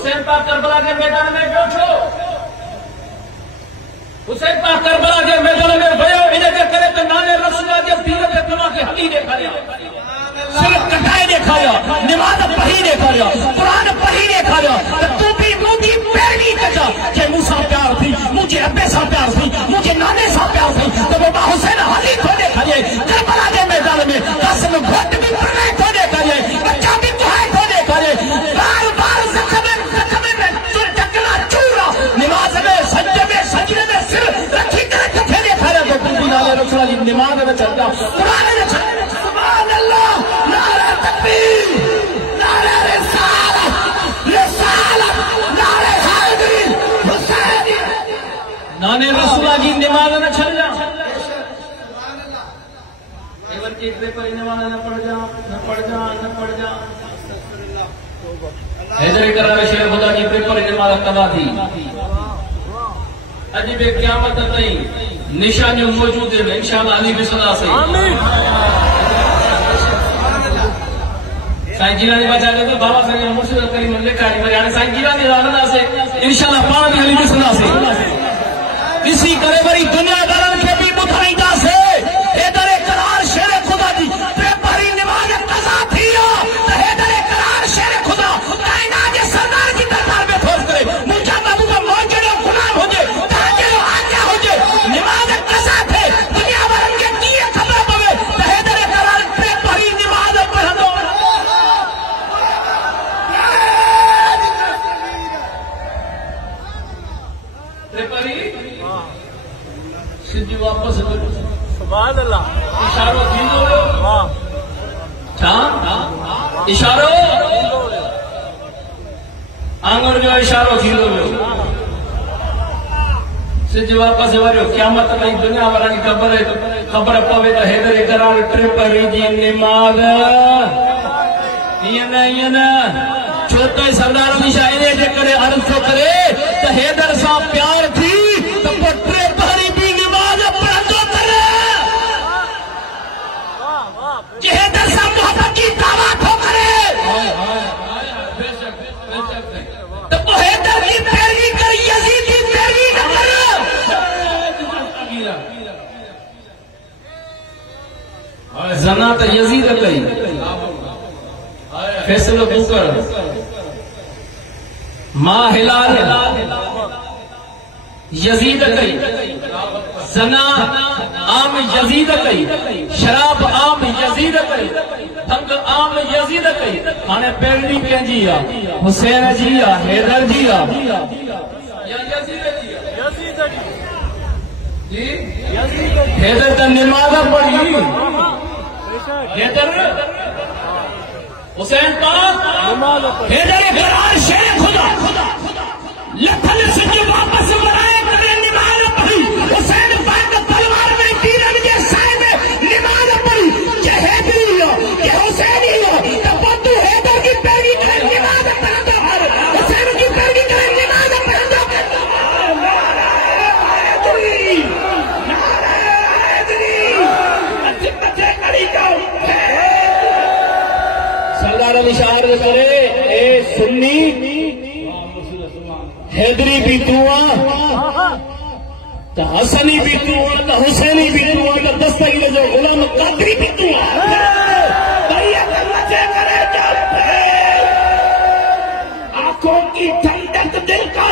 हुसैन पाक करबला के मैदान में बैठो, हुसैन पाक करबला के मैदान में वयो इनके करे तो नाने रसूल जे तीर ते तमा के हली देखाया, सिर कटाए देखाया, नमाज पढ़ी देखाया, कुरान पढ़ी देखाया, तू भी मुझी पैरवी कजा जे मूसा प्यार थी, मुझे अब्बे सा प्यार थी, मुझे नाने सा प्यार थी, तो बाबा हुसैन हली को देखाए करबला के मैदान में कसम घोट भी पड़े को देखाए, बच्चा भी दुआए को देखाए, बार बार जख्म में चकना चूरा, नमाज में सजदे में सिर रखी कर कथे देखाया, तो तू भी नाने रसूल की नमाज में चल जा, कुरान में चल, सुभान अल्लाह, नारे तकबीर, नारे रिसालत, नारे हैदरी, हुसैनी, नाने रसूल की नमाज में चल जा। एवर के पेपर नमाज न पढ़ जा, न पढ़ जा, न पढ़ जा। हैदरी करावे शेर खुदा की पेपर नमाज तबाह थी। अजी बे क़यामत ताईं निशानियों मौजूद है, इंशाअल्लाह अली भी सदा से आमीन। साईं जीलानी बाजा के तो बाबा साईं मुर्शिद करीम लिखा है यानी साईं जीलानी राणा से इंशाअल्लाह पाण भी अली भी सदा से इसी करे वरी दुनियादारन के भी बुधाईंदा से हेदरे करार शेर खुदा दी पेपरी नमाज कज़ा थी तो हेदरे करार शेर खुदा कायनात के सरदार की दरबार में खोज करे मुझा बाबू का मौजूद गुलाम हो जाए ताके आज्ञा हो जाए नमाज कज़ा थे दुनिया वालन के किए खबर पवे तो हेदरे करार पेपरी नमाज पढ़ंदो पेपरी सिद्धि वापस सुभान अल्लाह इशारो थींदो वाह छा इशारो आंगुर जो इशारो थींदो सिद्धि वापस वरियो क़यामत ताईं दुनिया वारनि खे खबर पवे त हैदर करार टेपरी जी नमाज ईअं न छो त सरदार हमेशा इन जे करे अर्ज़ थो करे त हैदर सां प्यार थी त पोइ टेपरी भी नमाज पढ़ंदो करे जे हैदर सां मोहब्बत की दावा थो करे त पोइ हैदर की पैरवी कर यजीद की पैरवी न कर। ज़ना त यजीद कई फैसलो तू कर मां हिलाल यजीद कई ज़ना आम यजीद कई शराब आम यजीद कई भंग आम यजीद कई हाणे पैरवी कंहिंजी आहे हुसैन जी आहे हैदर जी आहे या यजीद जी हैदर त नमाज पढ़ी हैदर हुसैन पाक हैदर करार शेर खुदा लखन सिंह वापस बनाए करे नमाज पढ़ी हुसैन पाक तलवार में तीरन के साए में नमाज पढ़ी ये हैदरी हो ये हुसैनी हो तो तू हैदर की पैरवी करे नमाज पढ़ंदो हुसैन की पैरवी करे नमाज पढ़ंदो सरदार अली शाह अर्ज़ करे ए सुन्नी हैदरी भी तू तो हसनी भी तू तो हुसैनी भी तू तो दस्तगीर जो गुलाम कादरी भी तू आंखों की ठंडक दिल का